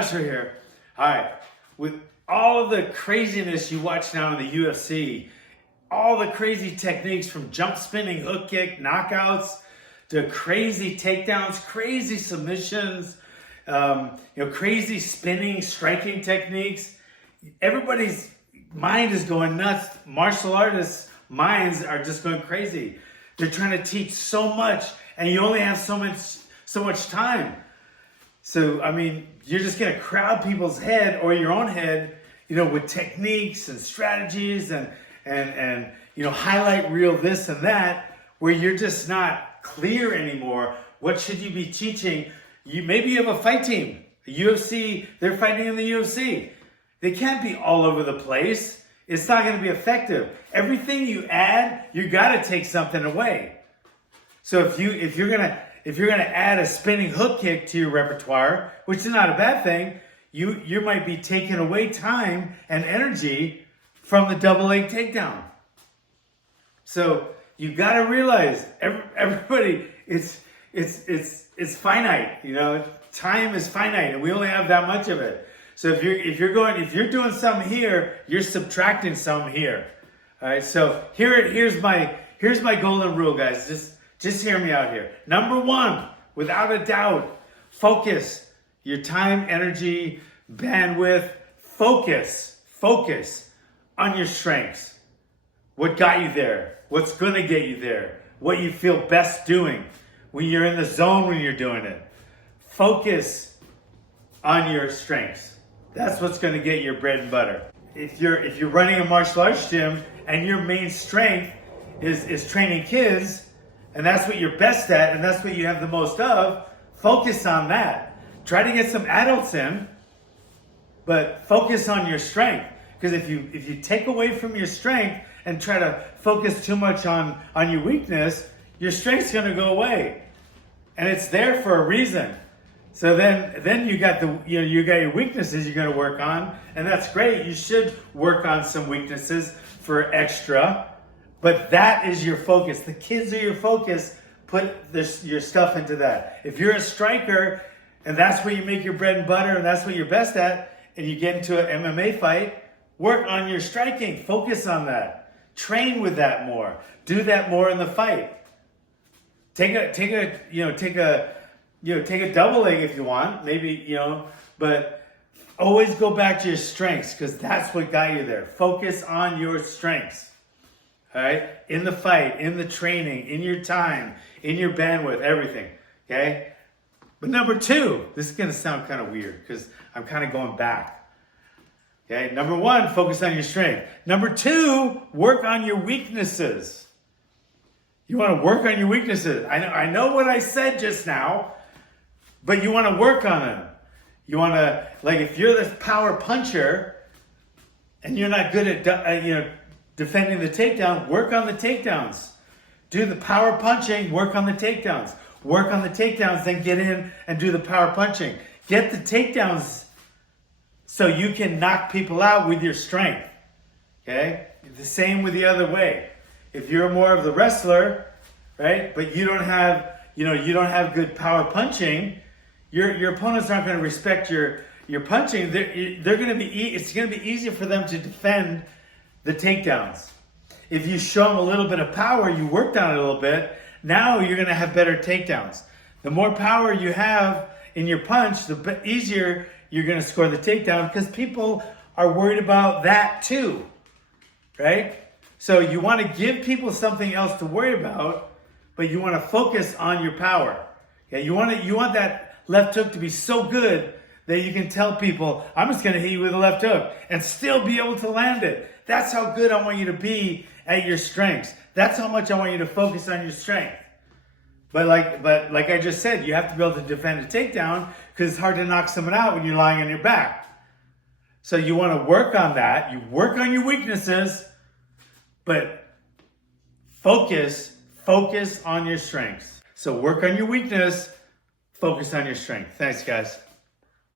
Master here. All right, with all of the craziness you watch now in the UFC, all the crazy techniques from jump spinning, hook kick, knockouts, to crazy takedowns, crazy submissions, crazy spinning, striking techniques. Everybody's mind is going nuts. Martial artists' minds are just going crazy. They're trying to teach so much, and you only have so much time. So, I mean, you're just going to crowd people's head or your own head, with techniques and strategies and highlight reel this and that, where you're just not clear anymore. What should you be teaching? Maybe you have a fight team, a UFC, they're fighting in the UFC. They can't be all over the place. It's not going to be effective. Everything you add, you got to take something away. So if you're gonna add a spinning hook kick to your repertoire, which is not a bad thing, you might be taking away time and energy from the double leg takedown. So you got to realize everybody, it's finite. Time is finite, and we only have that much of it. So if you're doing some here, you're subtracting some here. All right. So here's my golden rule, guys. Just hear me out here. Number one, without a doubt, focus. Your time, energy, bandwidth, focus on your strengths. What got you there? What's going to get you there? What you feel best doing when you're in the zone when you're doing it. Focus on your strengths. That's what's going to get your bread and butter. If you're running a martial arts gym and your main strength is training kids, and that's what you're best at, and that's what you have the most of, focus on that. Try to get some adults in, but focus on your strength. Because if you take away from your strength and try to focus too much on your weakness, your strength's going to go away, and it's there for a reason. So then you got your weaknesses you're going to work on, and that's great. You should work on some weaknesses for extra. But that is your focus. The kids are your focus. Put your stuff into that. If you're a striker and that's where you make your bread and butter and that's what you're best at, and you get into an MMA fight, work on your striking. Focus on that. Train with that more. Do that more in the fight. Take a double leg if you want, maybe, but always go back to your strengths, because that's what got you there. Focus on your strengths. All right, in the fight, in the training, in your time, in your bandwidth, everything. Okay, but number two, this is going to sound kind of weird because I'm kind of going back. Okay, number one, focus on your strength. Number two, work on your weaknesses. You want to work on your weaknesses. I know what I said just now, but you want to work on them. You want to, if you're this power puncher and you're not good at defending the takedown, work on the takedowns. Do the power punching, work on the takedowns. Work on the takedowns, then get in and do the power punching. Get the takedowns so you can knock people out with your strength. Okay? The same with the other way. If you're more of the wrestler, right, but you don't have good power punching, your opponents aren't going to respect your punching. It's going to be easier for them to defend the takedowns. If you show them a little bit of power, you worked on it a little bit, now you're going to have better takedowns. The more power you have in your punch, the easier you're going to score the takedown, because people are worried about that too, right? So you want to give people something else to worry about, but you want to focus on your power. Okay? You want that left hook to be so good that you can tell people, I'm just going to hit you with a left hook and still be able to land it. That's how good I want you to be at your strengths. That's how much I want you to focus on your strength. But like I just said, you have to be able to defend a takedown, because it's hard to knock someone out when you're lying on your back. So you want to work on that. You work on your weaknesses, but focus on your strengths. So work on your weakness, focus on your strength. Thanks, guys.